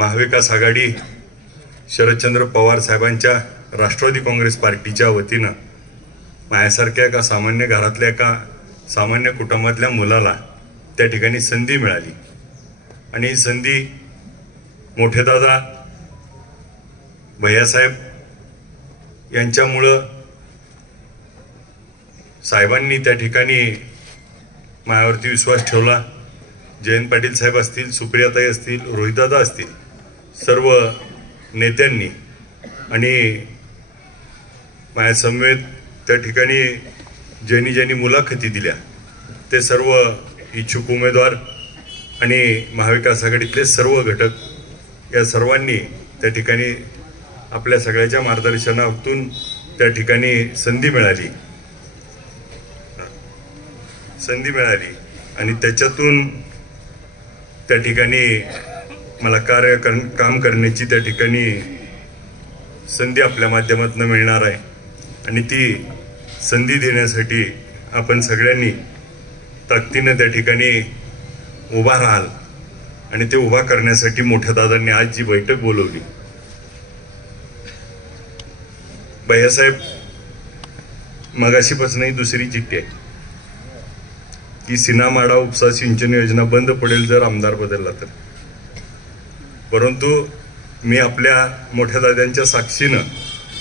महाविकास आघाडी शरदचंद्र पवार साहेबांच्या राष्ट्रवादी काँग्रेस पार्टीच्या वतीनं माझ्यासारख्या एका सामान्य घरातल्या एका सामान्य कुटुंबातल्या मुलाला त्या ठिकाणी संधी मिळाली आणि ही संधी मोठे दादा भैयासाहेब यांच्यामुळं साहेबांनी त्या ठिकाणी माझ्यावरती विश्वास ठेवला। जयंत पाटील साहेब असतील, सुप्रियाताई असतील, रोहितदादा असतील, सर्व नेत्यांनी आणि माझ्या समवेत त्या ठिकाणी ज्यांनी मुलाखती दिल्या ते सर्व इच्छुक उमेदवार आणि महाविकास आघाडीतले सर्व घटक या सर्वांनी त्या ठिकाणी आपल्या सगळ्याच्या मार्गदर्शनातून त्या ठिकाणी संधी मिळाली आणि त्याच्यातून त्या ठिकाणी मला काम करण्याची त्या ठिकाणी संधी आपल्या माध्यमातून मिळणार आहे आणि ती संधी देण्यासाठी आपण सगळ्यांनी ताकदीने त्या ठिकाणी उभा राहाल आणि ते उभा करण्यासाठी मोठ्या दादांनी आज जी बैठक बोलवली। भैयासाहेब मगाशीपासूनही दुसरी चिठ्ठी आहे की सीनामाडा उपसा सिंचन योजना बंद पडेल जर आमदार बदलला तर, परंतु मी आपल्या मोठ्या दादांच्या साक्षीनं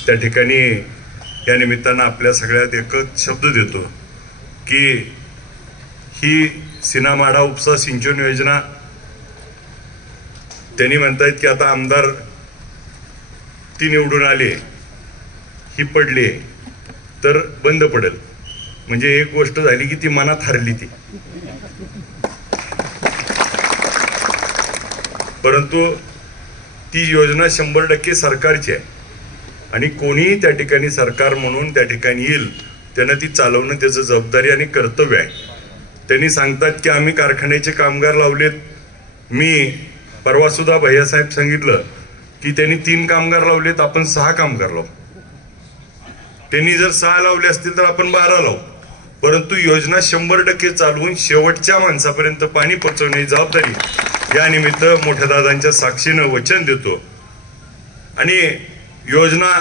त्या ठिकाणी या निमित्तानं आपल्या सगळ्यात एकच शब्द देतो की ही सीनामाडा उपसा सिंचन योजना त्यांनी म्हणतायत की आता आमदार ती निवडून आले, ही पडली तर बंद पडेल, म्हणजे एक गोष्ट झाली की ती मनात हरली ती। परंतु ती योजना 100% सरकारची आहे आणि कोणीही त्या ठिकाणी सरकार म्हणून त्या ठिकाणी येईल त्यांना ती चालवणं त्याचं जबाबदारी आणि कर्तव्य आहे। त्यांनी सांगतात की आम्ही कारखान्याचे कामगार लावलेत। मी परवा सुद्धा भैयासाहेब सांगितलं की त्यांनी 3 कामगार लावलेत, आपण 6 कामगार लावू। त्यांनी जर 6 लावले असतील तर आपण 12 लावू, परंतु योजना 100% चालवून शेवटच्या माणसापर्यंत पाणी पोहोचवण्याची जबाबदारी या निमित्त मोठ्या दादांच्या साक्षीनं वचन देतो आणि योजना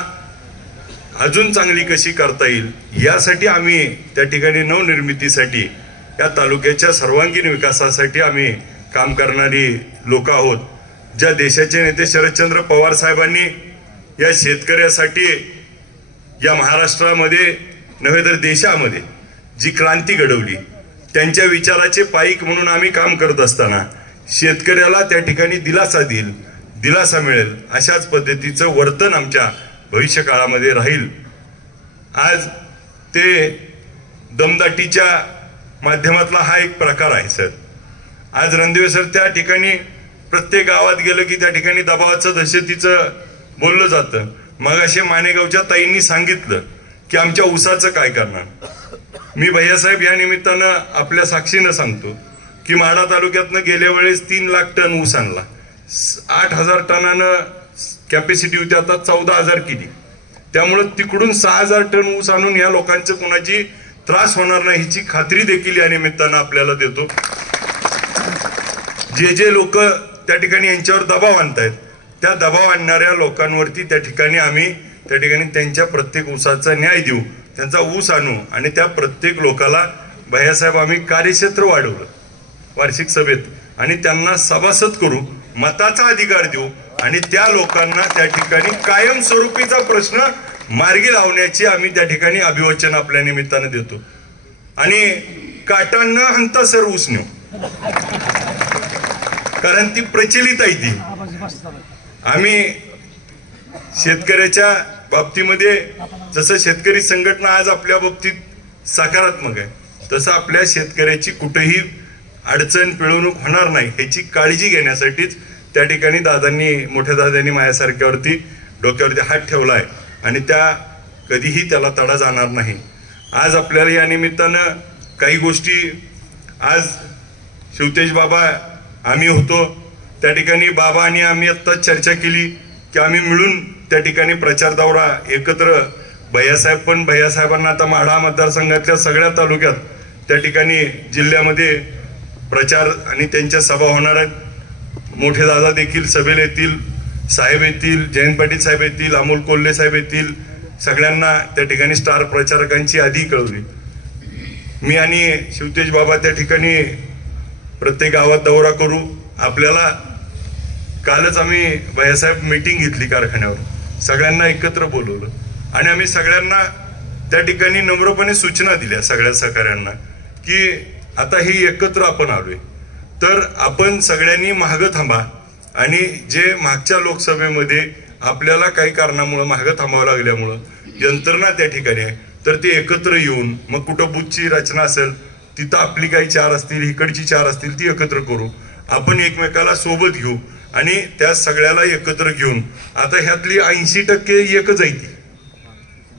अजून चांगली कशी करता येईल यासाठी आम्ही त्या ठिकाणी नवनिर्मितीसाठी या तालुक्याच्या सर्वांगीण विकासासाठी आम्ही काम करणारी लोक आहोत। ज्या देशाचे नेते शरदचंद्र पवार साहेबांनी या शेतकऱ्यासाठी या महाराष्ट्रामध्ये नव्हे तर देशामध्ये जी क्रांती घडवली त्यांच्या विचाराचे पाईक म्हणून आम्ही काम करत असताना शेतकऱ्याला त्या ठिकाणी दिलासा मिळेल अशाच पद्धतीचं वर्तन आमच्या भविष्य काळामध्ये राहील। आज ते दमदाटीच्या माध्यमातला हा एक प्रकार आहे सर। आज रणदिवे सर त्या ठिकाणी प्रत्येक गावात गेलं की त्या ठिकाणी दबावाचं दहशतीचं बोललं जातं। मग असे मानेगावच्या ताईंनी सांगितलं की आमच्या ऊसाचं काय करणार। मी भैयासाहेब या निमित्तानं आपल्या साक्षीनं सांगतो की माढा तालुक्यातनं गेल्या वेळेस 3 लाख टन ऊस आणला, 8,000 टनानं कॅपॅसिटी होती, आता 14,000 केली। त्यामुळे तिकडून 6,000 टन ऊस आणून या लोकांचं कोणाची त्रास होणार नाही ह्याची खात्री देखील या निमित्तानं आपल्याला देतो। जे लोक त्या ठिकाणी यांच्यावर दबाव आणतायत त्या दबाव आणणाऱ्या लोकांवरती त्या ठिकाणी आम्ही त्या ठिकाणी त्यांच्या प्रत्येक ऊसाचा न्याय देऊ, त्यांचा ऊस आणू आणि त्या प्रत्येक लोकाला भैयासाहेब आम्ही कार्यक्षेत्र वाढवलं वार्षिक सभेत आणि त्यांना सभासद करू, मताचा अधिकार देऊ आणि त्या लोकांना त्या ठिकाणी कायमस्वरूपीचा प्रश्न मार्गी लावण्याची आम्ही त्या ठिकाणी अभिवचन आपल्या निमित्तानं देतो आणि काटांना हंता सर ऊस नेऊ, कारण ती प्रचलित आहे ती। आम्ही शेतकऱ्याच्या बाबतीमध्ये जसं शेतकरी संघटना आज आपल्या बाबतीत सकारात्मक आहे तसं आपल्या शेतकऱ्याची कुठेही अडचण पिळवणूक होणार नाही ह्याची काळजी घेण्यासाठीच त्या ठिकाणी मोठ्या दादांनी माझ्यासारख्यावरती डोक्यावरती हात ठेवलाय आणि त्या कधीही त्याला तडा जाणार नाही। आज आपल्याला या निमित्तानं काही गोष्टी आज शिवतेज बाबा आम्ही होतो त्या ठिकाणी बाबा आणि आम्ही आता चर्चा केली की आम्ही मिळून त्या ठिकाणी प्रचार दौरा एकत्र भैयासाहेबांना आता माढा मतदारसंघातल्या सगळ्या तालुक्यात त्या ठिकाणी जिल्ह्यामध्ये प्रचार आणि त्यांच्या सभा होणार आहेत। मोठे दादा देखील सभेला येतील, साहेब येतील, जयंत पाटील साहेब येतील, अमोल कोल्हे साहेब येतील, सगळ्यांना त्या ठिकाणी स्टार प्रचारकांची यादी कळवली. मी आणि शिवतेज बाबा त्या ठिकाणी प्रत्येक गावात दौरा करू. आपल्याला कालच आम्ही भैयासाहेब मीटिंग घेतली कारखान्यावर, सगळ्यांना एकत्र बोलवलं आणि आम्ही सगळ्यांना त्या ठिकाणी नम्रपणे सूचना दिल्या सगळ्या सहकाऱ्यांना की आता ही एकत्र आपण आलोय तर आपण सगळ्यांनी मागं थांबा आणि जे मागच्या लोकसभेमध्ये आपल्याला काही कारणामुळे मागं थांबावं लागल्यामुळं यंत्रणा त्या ठिकाणी आहे तर ते एकत्र येऊन मग कुठं बुथची रचना असेल तिथं आपली काही 4 असतील, इकडची 4 असतील, ती एकत्र करू. आपण एकमेकाला सोबत घेऊ आणि त्या सगळ्याला एकत्र घेऊन आता ह्यातली 80% एकच आहे, ती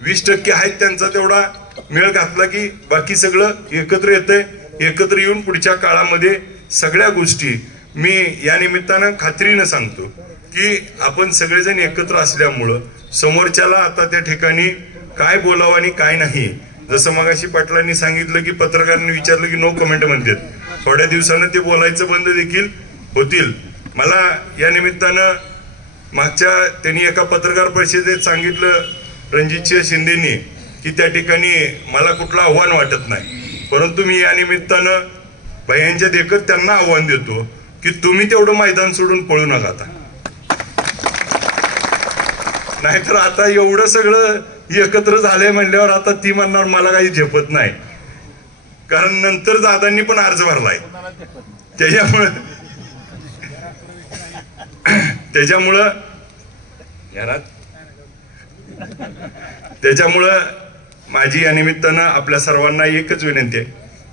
20% आहेत त्यांचा तेवढा मेळ घातला की बाकी सगळं एकत्र येतंय. एकत्र येऊन पुढच्या काळामध्ये सगळ्या गोष्टी मी या निमित्तानं खात्रीनं सांगतो की आपण सगळेजण एकत्र असल्यामुळं समोरच्याला आता त्या ठिकाणी काय बोलावं आणि काय नाही. जसं मगाशी पाटलांनी सांगितलं की पत्रकारांनी विचारलं की नो कमेंट म्हणतात, थोड्या दिवसानं ते बोलायचं बंद देखील होतील. मला या निमित्तानं मागच्या त्यांनी एका पत्रकार परिषदेत सांगितलं रणजित शिंदेनी की त्या ठिकाणी मला कुठलं आव्हान वाटत नाही, परंतु मी या निमित्तानं भैयांच्या देखत त्यांना आव्हान देतो की तुम्ही तेवढं मैदान सोडून पळू नका आता. नाहीतर आता एवढं सगळं एकत्र झालंय म्हणल्यावर आता ती म्हणणार मला काही झेपत नाही, कारण नंतर दादांनी पण अर्ज भरलाय. त्याच्यामुळं माझी या निमित्तानं आपल्या सर्वांना एकच विनंती आहे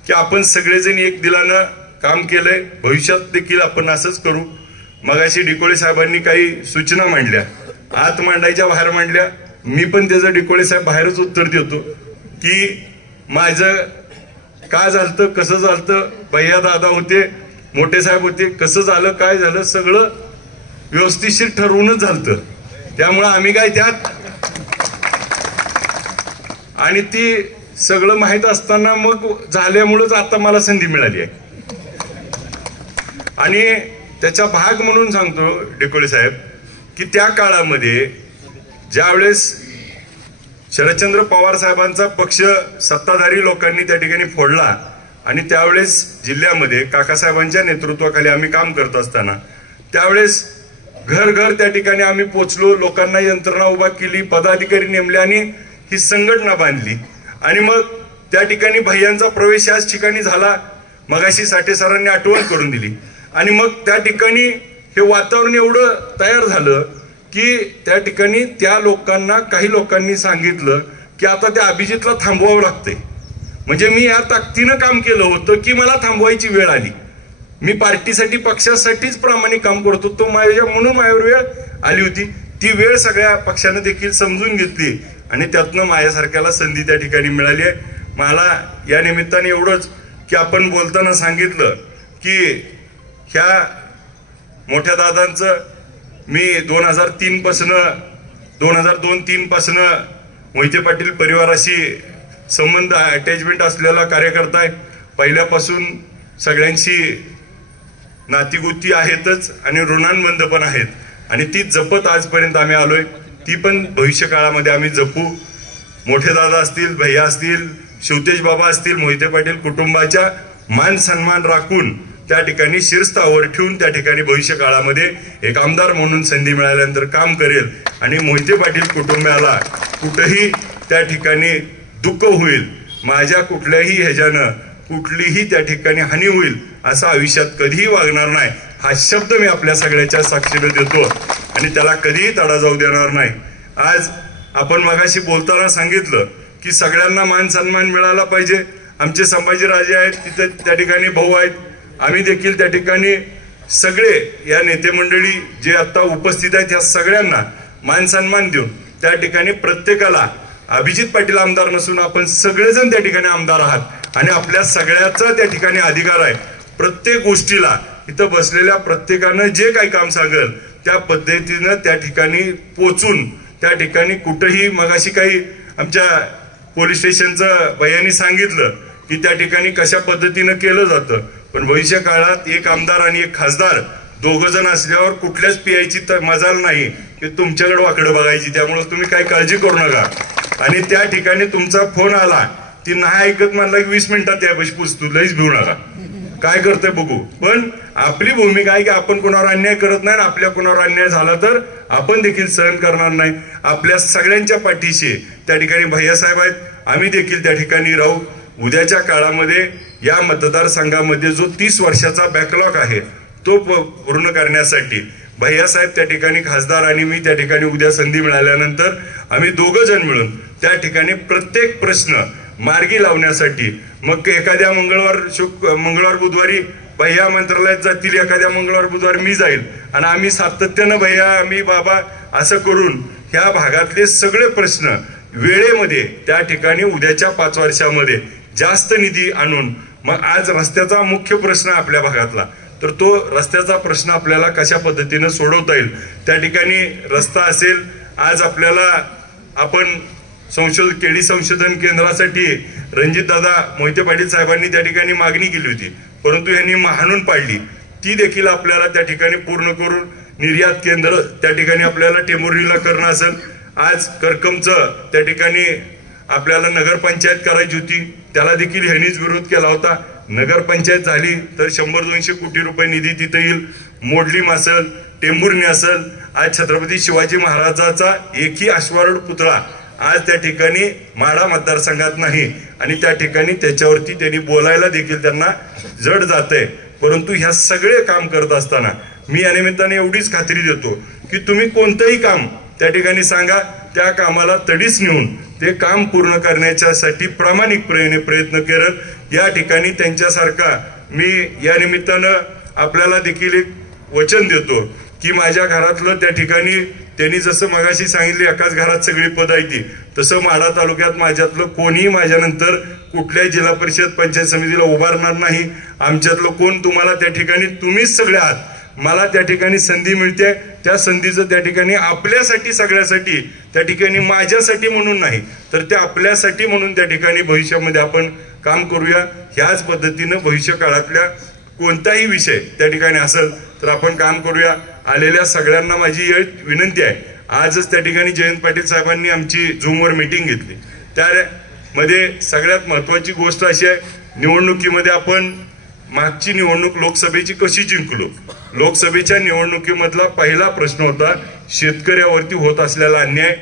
की आपण सगळेजण एक दिलानं काम केलंय, भविष्यात देखील आपण असंच करू. मगाशी डिकोळे साहेबांनी काही सूचना मांडल्या, आत मांडायच्या बाहेर मांडल्या. मी पण त्याचं डिकोळे साहेब बाहेरच उत्तर देतो की माझं काय झालं, कसं झालं, भैया दादा होते, मोठे साहेब होते, कसं झालं, काय झालं, सगळं व्यवस्थितशीर ठरवूनच झालं. त्यामुळं आम्ही काय त्यात आणि ती सगळं माहित असताना मग झाल्यामुळंच आता मला संधी मिळाली आहे. आणि त्याचा भाग म्हणून सांगतो डिकोळे साहेब की त्या काळामध्ये ज्यावेळेस शरदचंद्र पवार साहेबांचा पक्ष सत्ताधारी लोकांनी त्या ठिकाणी फोडला आणि त्यावेळेस जिल्ह्यामध्ये काकासाहेबांच्या नेतृत्वाखाली आम्ही काम करत असताना त्यावेळेस घर घर त्या ठिकाणी आम्ही पोचलो, लोकांना यंत्रणा उभा केली, पदाधिकारी नेमले आणि ही संघटना बांधली. आणि मग त्या ठिकाणी भैयांचा प्रवेश याच ठिकाणी झाला. मगाशी साठे सरांनी आठवण करून दिली. आणि मग त्या ठिकाणी हे वातावरण एवढं तयार झालं की त्या ठिकाणी त्या लोकांना काही लोकांनी सांगितलं की आता त्या अभिजितला थांबवावं लागतंय. म्हणजे मी या ताकदीनं काम केलं होतं की मला थांबवायची वेळ आली. मी पार्टीसाठी पक्षासाठीच प्रामाणिक काम करतो, तो म्हणून माझ्यावर वेळ आली होती. ती वेळ सगळ्या पक्षानं देखील समजून घेतली आणि त्यातनं माझ्यासारख्याला संधी त्या ठिकाणी मिळाली आहे. मला या निमित्ताने एवढंच की आपण बोलताना सांगितलं की ह्या मोठ्या दादांचं मी 2003 पासून 2002-03 पासून मोहिते पाटील परिवाराशी संबंध अटॅचमेंट असलेला कार्यकर्ता आहे. पहिल्यापासून सगळ्यांशी नातीगोती आहेतच आणि ऋणांबंध पण आहेत आणि ती जपत आजपर्यंत आम्ही आलोय. ती पण भविष्य काळामध्ये आम्ही जपू. मोठे दादा असतील, भैया असतील, शिवतेज बाबा असतील, मोहिते पाटील कुटुंबाच्या मान सन्मान राखून त्या ठिकाणी शिरस्थावर ठेवून त्या ठिकाणी भविष्य काळामध्ये एक आमदार म्हणून संधी मिळाल्यानंतर काम करेल आणि मोहिते पाटील कुटुंबाला कुठेही त्या ठिकाणी दुःख होईल, माझ्या कुठल्याही ह्याच्यानं कुठलीही त्या ठिकाणी हानी होईल असं आयुष्यात कधीही वागणार नाही हा शब्द मी आपल्या सगळ्याच्या साक्षीने देतो आणि त्याला कधीही तडा जाऊ देणार नाही. आज आपण मगाशी बोलताना सांगितलं की सगळ्यांना मान सन्मान मिळाला पाहिजे. आमचे संभाजीराजे आहेत, तिथे त्या ठिकाणी भाऊ आहेत, आम्ही देखील त्या ठिकाणी सगळे या नेते मंडळी जे आता उपस्थित आहेत या सगळ्यांना मान सन्मान देऊन त्या ठिकाणी प्रत्येकाला अभिजित पाटील आमदार नसून आपण सगळेजण त्या ठिकाणी आमदार आहात आणि आपल्या सगळ्याचा त्या ठिकाणी अधिकार आहे. प्रत्येक गोष्टीला इथं बसलेल्या प्रत्येकानं जे काही काम सांगेल त्या पद्धतीनं त्या ठिकाणी पोचून त्या ठिकाणी कुठेही मगाशी काही आमच्या पोलीस स्टेशनचं भैयांनी सांगितलं की त्या ठिकाणी कशा पद्धतीनं केलं जातं, पण भविष्य काळात एक आमदार आणि एक खासदार दोघं जण असल्यावर कुठल्याच पियायची मजाल नाही की तुमच्याकडे वाकडं बघायची. त्यामुळे तुम्ही काही काळजी करू नका. आणि त्या ठिकाणी तुमचा फोन आला, ती नाही ऐकत म्हणला की 20 मिनिटात त्यापाशी पुसतो, लईच भिऊ नका, काय करतोय बघू. पण आपली भूमिका आहे की आपण कोणावर अन्याय करत नाही. आपल्या कोणावर अन्याय झाला तर आपण देखील सहन करणार नाही. आपल्या सगळ्यांच्या पाठीशी त्या ठिकाणी भैयासाहेब आहेत. आम्ही देखील त्या ठिकाणी राहू. उद्याच्या काळामध्ये या मतदारसंघामध्ये जो 30 वर्षाचा बॅकलॉग आहे तो पूर्ण करण्यासाठी भैयासाहेब त्या ठिकाणी खासदार आणि मी त्या ठिकाणी उद्या संधी मिळाल्यानंतर आम्ही दोघं जण मिळून त्या ठिकाणी प्रत्येक प्रश्न मार्गी लावण्यासाठी, मग एखाद्या मंगळवार बुधवारी भैया मंत्रालयात जातील, एखाद्या मंगळवार बुधवारी मी जाईल आणि आम्ही सातत्यानं भैया आम्ही बाबा असं करून ह्या भागातले सगळे प्रश्न वेळेमध्ये त्या ठिकाणी उद्याच्या 5 वर्षामध्ये जास्त निधी आणून, मग आज रस्त्याचा मुख्य प्रश्न आपल्या भागातला, तर तो रस्त्याचा प्रश्न आपल्याला कशा पद्धतीने सोडवता येईल. त्या ठिकाणी रस्ता असेल, आज आपल्याला आपण केळी संशोधन केंद्रासाठी रणजितदादा मोहिते पाटील साहेबांनी त्या ठिकाणी मागणी केली होती, परंतु यांनी हाणून पाडली. ती देखील आपल्याला त्या ठिकाणी पूर्ण करून निर्यात केंद्र त्या ठिकाणी आपल्याला टेंभुर्णीला करणं असेल. आज करकमचं त्या ठिकाणी आपल्याला नगरपंचायत करायची होती, त्याला देखील ह्यांनीच विरोध केला होता. नगरपंचायत झाली तर 100-200 कोटी रुपये निधी तिथे येईल. मोडलीम असेल, टेंभुर्णी असेल, आज छत्रपती शिवाजी महाराजाचा एकही अश्वारूढ पुतळा आज त्या ठिकाणी माढा मतदारसंघात नाही आणि त्या ठिकाणी त्याच्यावरती त्यांनी बोलायला देखील त्यांना जड जातंय. परंतु ह्या सगळे काम करत असताना मी या निमित्ताने एवढीच खात्री देतो की तुम्ही कोणतंही काम त्या ठिकाणी सांगा, त्या कामाला तडीच नेऊन ते काम पूर्ण करण्याच्यासाठी प्रामाणिकपणे प्रयत्न करत या ठिकाणी त्यांच्यासारखा मी या निमित्तानं आपल्याला देखील एक वचन देतो की माझ्या घरातलं त्या ठिकाणी त्यांनी जसं मगाशी सांगितले एकाच घरात सगळी पद आहे ती, तसं माढा तालुक्यात माझ्यातलं कोणीही माझ्यानंतर कुठल्याही जिल्हा परिषद पंचायत समितीला उभारणार नाही. आमच्यातलं कोण तुम्हाला त्या ठिकाणी तुम्हीच सगळे आहात. मला त्या ठिकाणी संधी मिळते, त्या संधीचं त्या ठिकाणी आपल्यासाठी सगळ्यासाठी त्या ठिकाणी माझ्यासाठी म्हणून नाही तर त्या आपल्यासाठी म्हणून त्या ठिकाणी भविष्यामध्ये आपण काम करूया. ह्याच पद्धतीनं भविष्य काळातल्या कोणताही विषय त्या ठिकाणी असेल तर आपण काम करूया. आलेल्या सगळ्यांना माझी विनंती आहे, आजच त्या ठिकाणी जयंत पाटील साहेबांनी आमची झूमवर मीटिंग घेतली. त्यामध्ये सगळ्यात महत्वाची गोष्ट अशी आहे, निवडणुकीमध्ये आपण मागची निवडणूक लोकसभेची कशी जिंकलो. लोकसभेच्या निवडणुकीमधला पहिला प्रश्न होता शेतकऱ्यावरती होत असलेला अन्याय,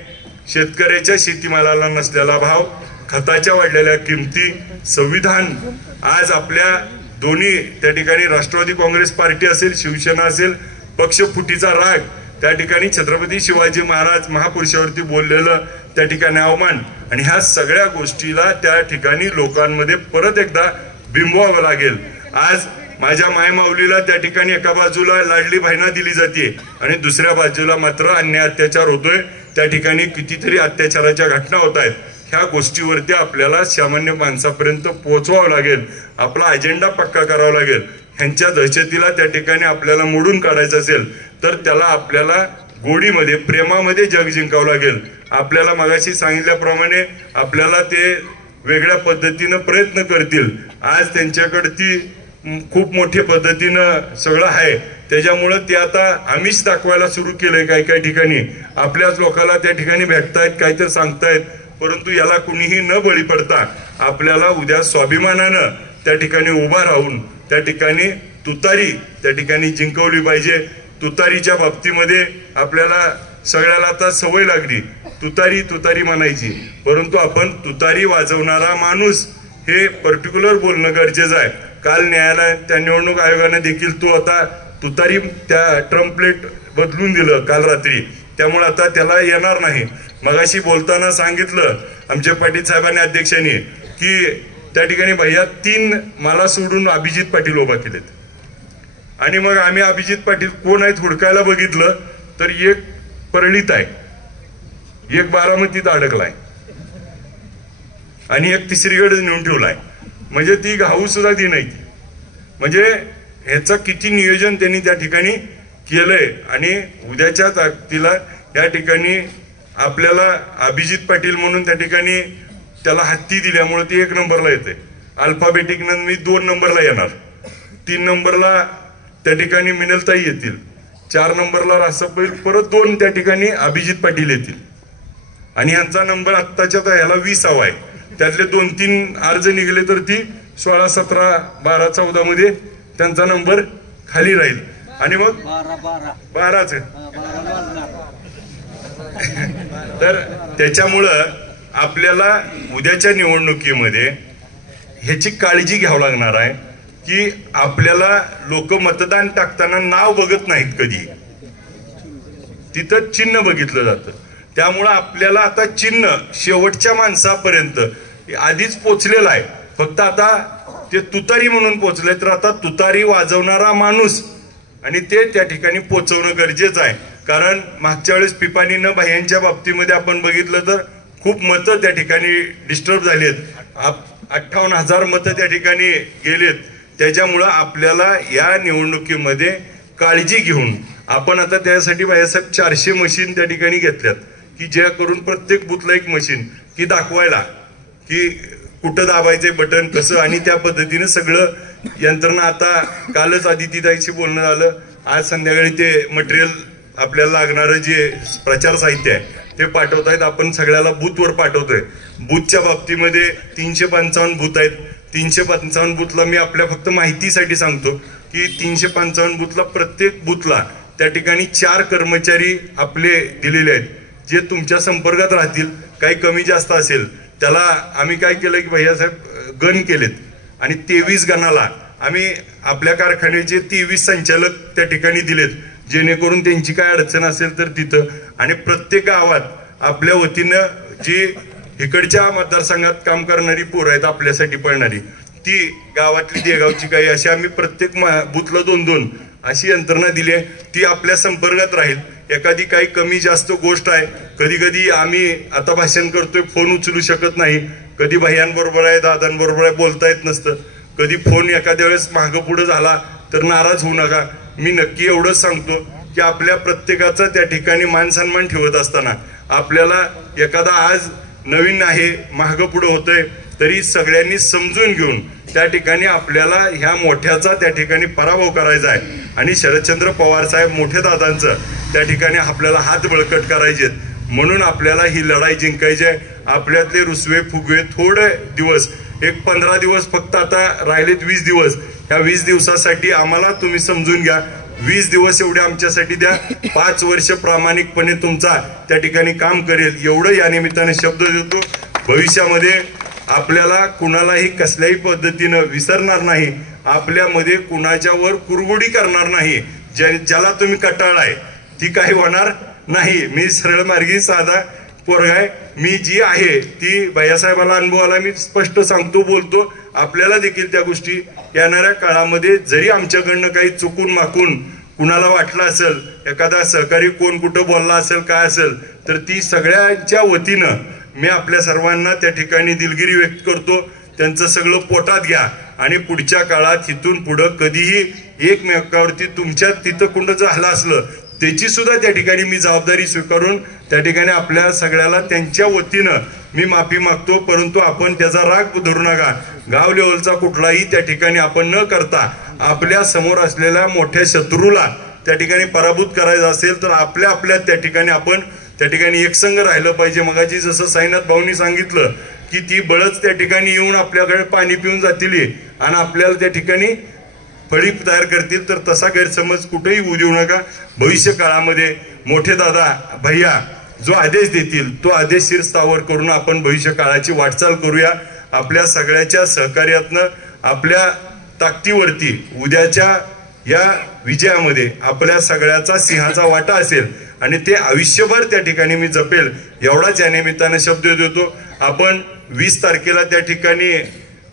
शेतकऱ्याच्या शेतीमालाला नसलेला भाव, खताच्या वाढलेल्या किमती, संविधान. आज आपल्या दोन्ही त्या ठिकाणी राष्ट्रवादी काँग्रेस पार्टी असेल, शिवसेना असेल, पक्षफुटीचा राग, त्या ठिकाणी छत्रपती शिवाजी महाराज महापुरुषावरती बोललेलं त्या ठिकाणी अवमान, आणि ह्या सगळ्या गोष्टीला त्या ठिकाणी लोकांमध्ये परत एकदा बिंबवावं लागेल. आज माझ्या मायमाऊलीला त्या ठिकाणी एका बाजूला लाडली बहिणा दिली जाते आणि दुसऱ्या बाजूला मात्र अन्याय अत्याचार होतोय. त्या ठिकाणी कितीतरी अत्याचाराच्या घटना होत आहेत. ह्या गोष्टीवरती आपल्याला सामान्य माणसापर्यंत पोहोचवावं लागेल, आपला अजेंडा पक्का करावा लागेल. ह्यांच्या दहशतीला त्या ठिकाणी आपल्याला मोडून काढायचं असेल तर त्याला आपल्याला गोडीमध्ये प्रेमामध्ये जग जिंकावं लागेल. आपल्याला मगाशी सांगितल्याप्रमाणे आपल्याला ते वेगळ्या पद्धतीनं प्रयत्न करतील. आज त्यांच्याकडे ती खूप मोठ्या पद्धतीनं सगळं आहे, त्याच्यामुळं ते आता आमिष दाखवायला सुरू केलंय. काही ठिकाणी आपल्याच लोकांना त्या ठिकाणी भेटतायत, काहीतरी सांगतायत, परंतु याला कुणीही न बळी पडता आपल्याला उद्या स्वाभिमानानं त्या ठिकाणी उभा राहून त्या ठिकाणी तुतारी त्या ठिकाणी जिंकवली पाहिजे. तुतारीच्या बाबतीमध्ये आपल्याला सगळ्याला आता सवय लागली तुतारी तुतारी म्हणायची, परंतु आपण तुतारी वाजवणारा माणूस हे पर्टिक्युलर बोलणं गरजेचं आहे. काल न्यायालय त्या निवडणूक आयोगाने देखील तो आता तुतारी त्या ट्रम्पलेट बदलून दिलं काल रात्री, त्यामुळे आता त्याला येणार नाही. मगाशी बोलताना सांगितलं आमच्या पाटील साहेबांनी अध्यक्षांनी की त्या ठिकाणी भैया 3 मला सोडून अभिजित पाटील उभा केलेत आणि मग आम्ही अभिजित पाटील कोण आहेत हुडकायला बघितलं तर एक परळीत आहे, एक बारामतीत अडकलाय आणि एक तिसरीकडे नेऊन ठेवलाय. म्हणजे ती घाऊ सुद्धा ती नाही. म्हणजे ह्याचं किती नियोजन त्यांनी त्या ठिकाणी केलंय. आणि उद्याच्या ताकदीला या ठिकाणी आपल्याला अभिजित पाटील म्हणून त्या ठिकाणी त्याला हत्ती दिल्यामुळे ती 1 नंबरला येते. अल्फाबेटिकनं मी 2 नंबरला येणार, 3 नंबरला त्या ठिकाणी मिनलताई येतील, 4 नंबरला रासप परत 2 त्या ठिकाणी अभिजित पाटील येतील आणि यांचा नंबर आत्ताच्या ह्याला 20 हवा आहे. त्यातले 2-3 अर्ज निघले तर ती 16, 17, 12, 14 मध्ये त्यांचा नंबर खाली राहील आणि मग 12च. तर त्याच्यामुळं आपल्याला उद्याच्या निवडणुकीमध्ये ह्याची काळजी घ्यावं लागणार आहे की आपल्याला लोक मतदान टाकताना नाव बघत नाहीत, कधी तिथं चिन्ह बघितलं जातं. त्यामुळं आपल्याला आता चिन्ह शेवटच्या माणसापर्यंत आधीच पोचलेलं आहे, फक्त आता ते तुतारी म्हणून पोचले, तर आता तुतारी वाजवणारा माणूस आणि ते त्या ठिकाणी पोचवणं गरजेचं आहे. कारण मागच्या वेळेस पिपानीनं भायांच्या बाबतीमध्ये आपण बघितलं तर खूप मतं त्या ठिकाणी डिस्टर्ब झाली आहेत, 58,000 मतं त्या ठिकाणी गेलेत. त्याच्यामुळं आपल्याला या निवडणुकीमध्ये काळजी घेऊन आपण आता त्यासाठी भाईसाहेब 400 मशीन त्या ठिकाणी घेतल्यात की ज्या करून प्रत्येक बुथला एक मशीन की दाखवायला की कुठं दाबायचंय बटन कसं, आणि त्या पद्धतीनं सगळं यंत्रणा. आता कालच आदितीताईशी बोलणं झालं, आज संध्याकाळी ते मटेरियल आपल्याला लागणारं जे प्रचार साहित्य आहे ते पाठवत आहेत, आपण सगळ्याला बूथवर पाठवतोय. बूथच्या बाबतीमध्ये 355 बूथ आहेत. 355 बूथला मी आपल्या फक्त माहितीसाठी सांगतो की 355 बूथला प्रत्येक बूथला त्या ठिकाणी 4 कर्मचारी आपले दिलेले आहेत जे तुमच्या संपर्कात राहतील. काही कमी जास्त असेल त्याला आम्ही काय केलं की भैयासाहेब गण केलेत आणि 23 गणाला आम्ही आपल्या कारखान्याचे 23 संचालक त्या ठिकाणी दिलेत, जेणेकरून त्यांची काय अडचण असेल तर तिथं. आणि प्रत्येक गावात आपल्या वतीनं जी इकडच्या मतदारसंघात काम करणारी पोरं आहेत आपल्यासाठी पळणारी, ती गावातली देगावची काही अशी आम्ही प्रत्येक बूथला 2-2 अशी यंत्रणा दिली आहे. ती आपल्या संपर्कात राहील. एखादी काही कमी जास्त गोष्ट आहे, कधी कधी आम्ही आता भाषण करतोय फोन उचलू शकत नाही, कधी भैयांबरोबर आहे दादांबरोबर आहे बोलता येत नसतं, कधी फोन एखाद्या वेळेस मागं पुढं झाला तर नाराज होऊ नका. मी नक्की एवढंच सांगतो की आपल्या प्रत्येकाचा त्या ठिकाणी मान सन्मान ठेवत असताना आपल्याला एखादा आज नवीन आहे मागं पुढं होतंय तरी सगळ्यांनी समजून घेऊन त्या ठिकाणी आपल्याला ह्या मोठ्याचा त्या ठिकाणी पराभव करायचा आहे आणि शरदचंद्र पवार साहेब मोठे दादांचं त्या ठिकाणी आपल्याला हात बळकट करायचे, म्हणून आपल्याला ही लढाई जिंकायची आहे. आपल्यातले रुसवे फुगवे थोडे दिवस, एक 15 दिवस फक्त आता राहिलेत, 20 दिवस, ह्या 20 दिवसासाठी आम्हाला तुम्ही समजून घ्या. 20 दिवस एवढे आमच्यासाठी द्या. 5 वर्ष प्रामाणिकपणे तुमचा त्या ठिकाणी काम करेल एवढं या निमित्ताने शब्द देतो. भविष्यामध्ये आपल्याला कुणालाही कसल्याही पद्धतीनं विसरणार नाही, आपल्यामध्ये कुणाच्यावर कुरगुडी करणार नाही. ज्याला तुम्ही कटाळाय ती काही होणार नाही. मी सरळ मार्गी साधा पोरगा आहे, मी जी आहे ती भैयासाहेबाला अनुभव आला, मी स्पष्ट सांगतो बोलतो. आपल्याला देखील त्या गोष्टी येणाऱ्या काळामध्ये जरी आमच्याकडनं काही चुकून माकून कुणाला वाटलं असेल, एखादा सहकारी कोण कुठं बोलला असेल काय असेल, तर ती सगळ्यांच्या वतीनं मी आपल्या सर्वांना त्या ठिकाणी दिलगिरी व्यक्त करतो. त्यांचं सगळं पोटात घ्या आणि पुढच्या काळात इथून पुढं कधीही एकमेकावरती तुमच्या तिथं कुंड झालं असलं त्याची सुद्धा त्या ठिकाणी मी जबाबदारी स्वीकारून त्या ठिकाणी आपल्या सगळ्याला त्यांच्या वतीनं मी माफी मागतो. परंतु आपण त्याचा राग धरू नका. गाव लेवलचा कुठलाही त्या ठिकाणी आपण न करता आपल्या समोर असलेल्या मोठ्या शत्रूला त्या ठिकाणी पराभूत करायचं असेल तर आपल्या त्या ठिकाणी आपण त्या ठिकाणी एकसंघ राहिलं पाहिजे. मगाची जसं साईनाथ भाऊंनी सांगितलं की ती बळच त्या ठिकाणी येऊन आपल्याकडे पाणी पिऊन जातील आणि आपल्याला त्या ठिकाणी फळी तयार करतील, तर तसा गैरसमज कुठेही होऊ देऊ नका. भविष्य काळामध्ये मोठे दादा भैया जो आदेश देतील तो आदेश शिरस्थावर करून आपण भविष्य काळाची वाटचाल करूया. आपल्या सगळ्याच्या सहकार्यातनं आपल्या ताकदीवरती उद्याच्या या विजयामध्ये आपल्या सगळ्याचा सिंहाचा वाटा असेल आणि ते आयुष्यभर त्या ठिकाणी मी जपेल एवढाच या निमित्तानं शब्द देतो. आपण 20 तारखेला त्या ठिकाणी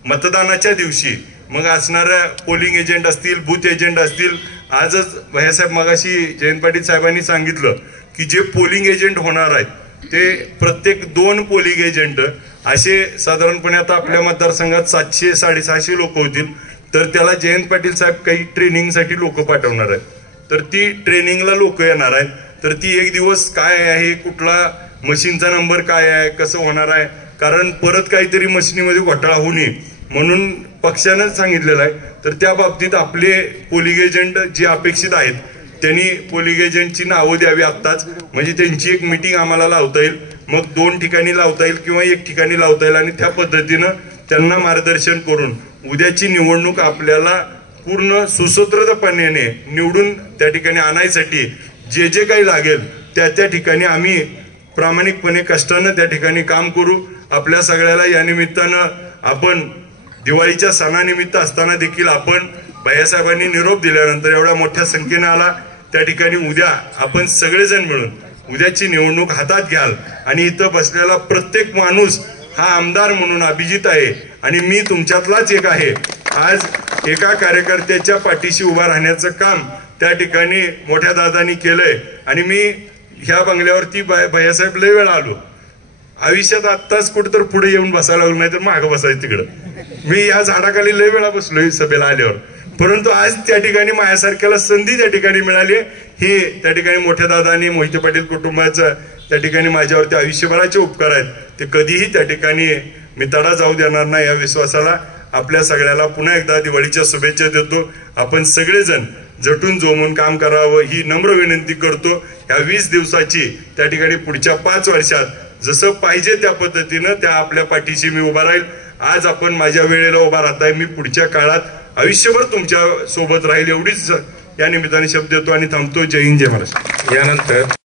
मतदानाच्या दिवशी मग असणाऱ्या पोलिंग एजंट असतील, बूथ एजंट असतील. आजच भैयासाहेब मगाशी जयंत पाटील साहेबांनी सांगितलं की जे पोलिंग एजंट होणार आहेत ते प्रत्येक 2 पोलिंग एजंट असे साधारणपणे आता आपल्या मतदारसंघात 700-650 लोक होतील, तर त्याला जयंत पाटील साहेब काही ट्रेनिंगसाठी लोक पाठवणार आहेत. तर ती ट्रेनिंगला लोक येणार आहेत, तर ती एक दिवस काय आहे, कुठला मशीनचा नंबर काय आहे, कसं होणार आहे, कारण परत काहीतरी मशिनीमध्ये घोटाळा होऊ नये म्हणून पक्षानं सांगितलेलं आहे. तर त्या बाबतीत आपले पोलिंग एजंट जे अपेक्षित आहेत त्यांनी पोलिंग एजंटची नावं द्यावी आत्ताच, म्हणजे त्यांची एक मीटिंग आम्हाला लावता येईल, मग 2 ठिकाणी लावता येईल किंवा 1 ठिकाणी लावता येईल, आणि त्या पद्धतीनं त्यांना मार्गदर्शन करून उद्याची निवडणूक आपल्याला पूर्ण सुसूत्रपणे निवडून त्या ठिकाणी आणायसाठी जे जे काही लागेल त्या ठिकाणी आम्ही प्रामाणिकपणे कष्टानं त्या ठिकाणी काम करू. आपल्या सगळ्याला या निमित्तानं आपण दिवाळीच्या सणानिमित्त असताना देखील आपण भैयासाहेबांनी निरोप दिल्यानंतर एवढ्या मोठ्या संख्येने आला, त्या ठिकाणी उद्या आपण सगळेजण मिळून उद्याची निवडणूक हातात घ्याल, आणि इथं बसलेला प्रत्येक माणूस हा आमदार म्हणून अभिजित आहे आणि मी तुमच्यातलाच एक आहे. आज एका कार्यकर्त्याच्या पाठीशी उभा राहण्याचं काम त्या ठिकाणी मोठ्या दादांनी केलंय, आणि मी ह्या बंगल्यावरती भैयासाहेब लय वेळा आलो आयुष्यात, आत्ताच कुठं तर पुढे येऊन बसायला लागलो, नाही तर मागं बसायचं तिकडं. मी या झाडाखाली लय वेळा बसलोय सभेला आल्यावर, परंतु आज त्या ठिकाणी माझ्यासारख्याला संधी त्या ठिकाणी मिळाली. हे त्या ठिकाणी मोठ्या दादांनी मोहिते पाटील कुटुंबाचं त्या ठिकाणी माझ्यावरती आयुष्यभराचे उपकार आहेत, ते कधीही त्या ठिकाणी मी तडा जाऊ देणार नाही. या विश्वासाला आपल्या सगळ्याला पुन्हा एकदा दिवाळीच्या शुभेच्छा देतो. आपण सगळेजण झटून जोमून काम करावं ही नम्र विनंती करतो. ह्या 20 दिवसाची त्या ठिकाणी पुढच्या 5 वर्षात जसं पाहिजे त्या पद्धतीनं त्या आपल्या पाठीशी मी उभा राहील. आज आपण माझ्या वेळेला उभा राहताय, मी पुढच्या काळात आयुष्यभर तुमच्या सोबत राहील एवढीच या निमित्ताने शब्द देतो आणि थांबतो. जय हिंद, जय महाराष्ट्र. यानंतर